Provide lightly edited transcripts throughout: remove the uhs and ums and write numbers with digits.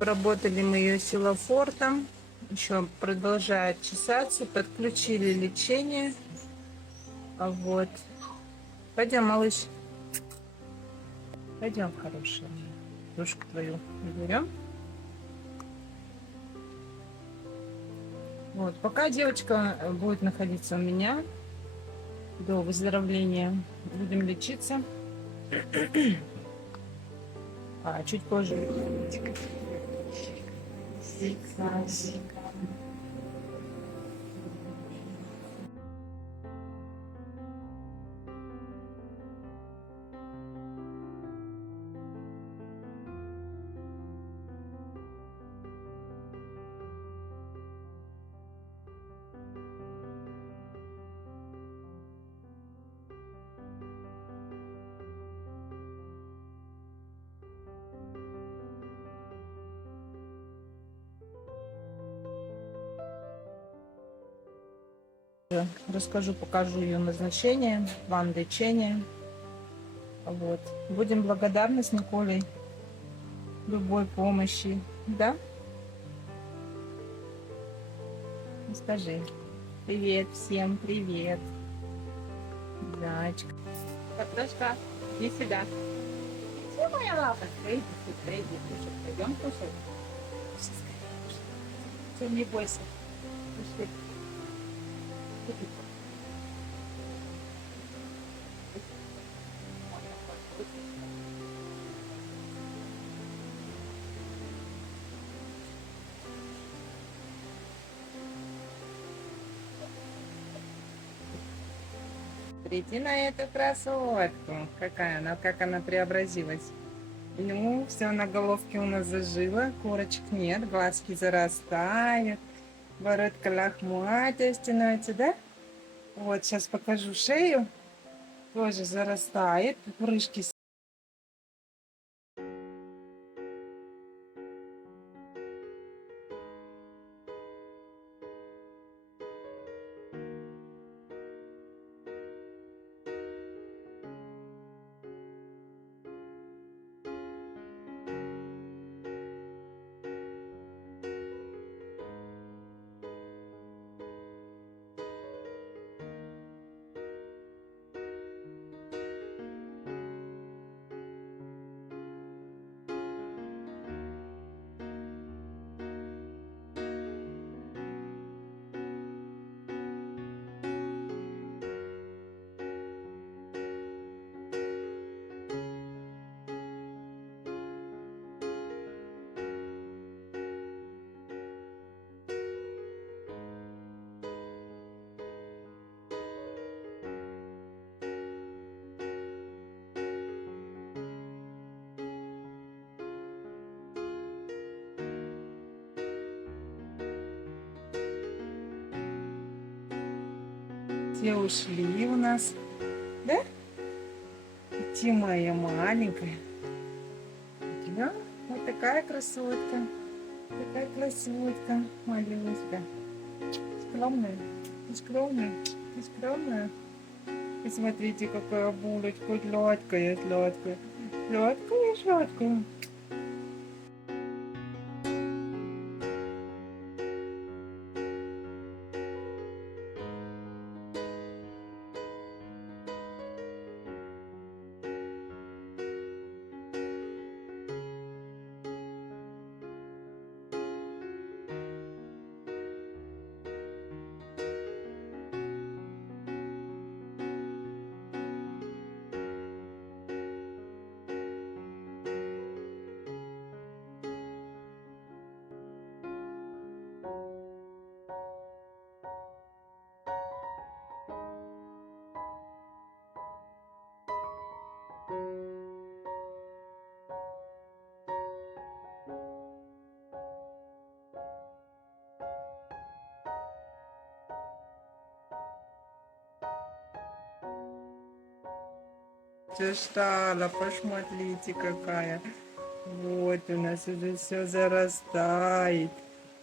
Работали мы ее силофортом. Еще продолжает чесаться. Подключили лечение. Вот. Пойдем, малыш. Пойдем, хорошая. Душку твою берем. Вот. Пока девочка будет находиться у меня до выздоровления, будем лечиться. А чуть позже. Расскажу, покажу ее назначение, план лечения. Вот. Будем благодарны с Николей любой помощи, да? Скажи. Привет всем, привет. Зайчка. Картошка, иди сюда. Где моя лапа? Иди, кушать. Пойдем кушать. Все, не бойся. Пошли. Смотрите на эту красотку. Какая она, как она преобразилась. Ну, все на головке у нас зажило, корочек нет, глазки зарастают, бородка лохматая становится, да? Вот, сейчас покажу шею, тоже зарастает, пупырышки. Все ушли у нас, да? Ты моя маленькая. Да? Вот такая красотка. Такая красотка, малюська. Скромная. Ты скромная. Ты скромная. И смотрите, какая булочка сладкая, сладкая. Сладкая, сладкая. Чештала, посмотрите какая. Вот у нас уже все зарастает.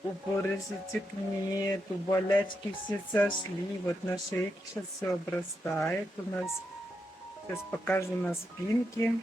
Упоросичек нету, болячки все сошли. Вот на шейке сейчас все обрастает у нас. Сейчас покажу на спинке.